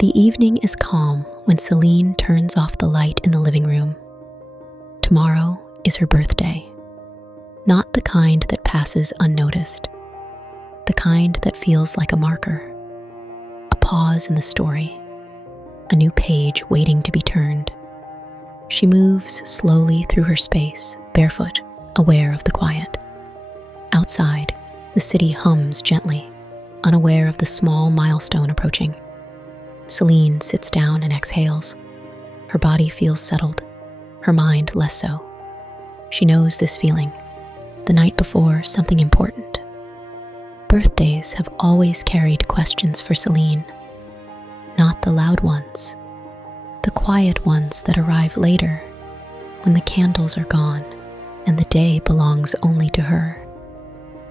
The evening is calm when Celine turns off the light in the living room. Tomorrow is her birthday. Not the kind that passes unnoticed. The kind that feels like a marker. A pause in the story. A new page waiting to be turned. She moves slowly through her space, barefoot, aware of the quiet. Outside, the city hums gently, unaware of the small milestone approaching. Celine sits down and exhales. Her body feels settled, her mind less so. She knows this feeling. The night before, something important. Birthdays have always carried questions for Celine. Not the loud ones. The quiet ones that arrive later, when the candles are gone and the day belongs only to her.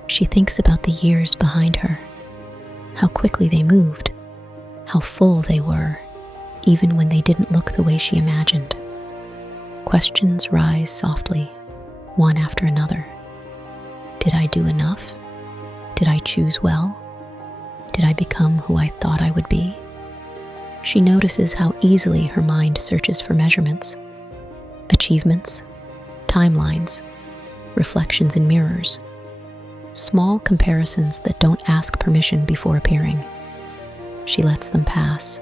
She thinks about the years behind her, how quickly they moved, how full they were, even when they didn't look the way she imagined. Questions rise softly, one after another. Did I do enough? Did I choose well? Did I become who I thought I would be? She notices how easily her mind searches for measurements, achievements, timelines, reflections in mirrors, small comparisons that don't ask permission before appearing. She lets them pass.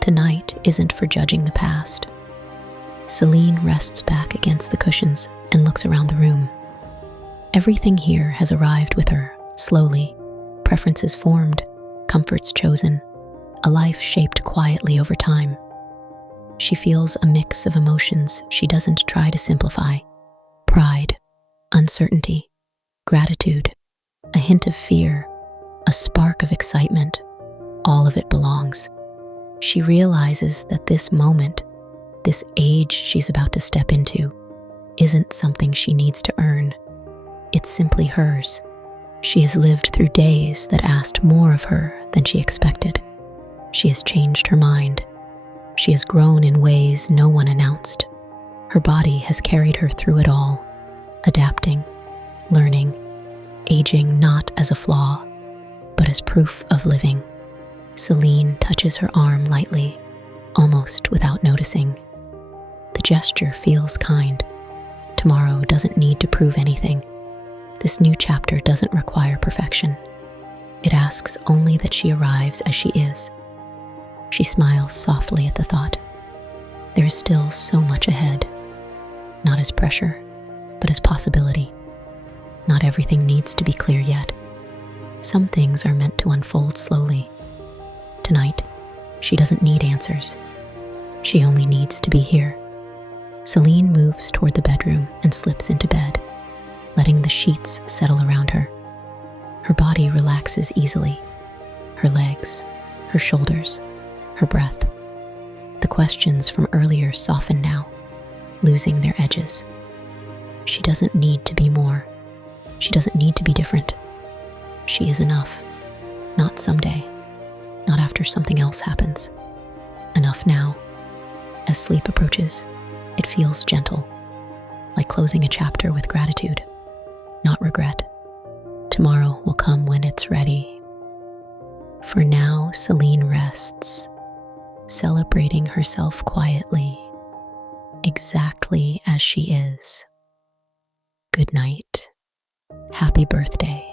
Tonight isn't for judging the past. Celine rests back against the cushions and looks around the room. Everything here has arrived with her, slowly, preferences formed, comforts chosen, a life shaped quietly over time. She feels a mix of emotions she doesn't try to simplify. Pride, uncertainty, gratitude, a hint of fear, a spark of excitement. All of it belongs. She realizes that this moment, this age she's about to step into, isn't something she needs to earn. It's simply hers. She has lived through days that asked more of her than she expected. She has changed her mind. She has grown in ways no one announced. Her body has carried her through it all, adapting, learning, aging not as a flaw, but as proof of living. Celine touches her arm lightly, almost without noticing. The gesture feels kind. Tomorrow doesn't need to prove anything. This new chapter doesn't require perfection. It asks only that she arrives as she is. She smiles softly at the thought. There is still so much ahead, not as pressure, but as possibility. Not everything needs to be clear yet. Some things are meant to unfold slowly. Tonight, she doesn't need answers. She only needs to be here. Celine moves toward the bedroom and slips into bed, letting the sheets settle around her. Her body relaxes easily. Her legs, her shoulders, her breath. The questions from earlier soften now, losing their edges. She doesn't need to be more. She doesn't need to be different. She is enough. Not someday. Not after something else happens. Enough now. As sleep approaches, it feels gentle, like closing a chapter with gratitude, not regret. Tomorrow will come when it's ready. For now, Celine rests, celebrating herself quietly, exactly as she is. Good night. Happy birthday.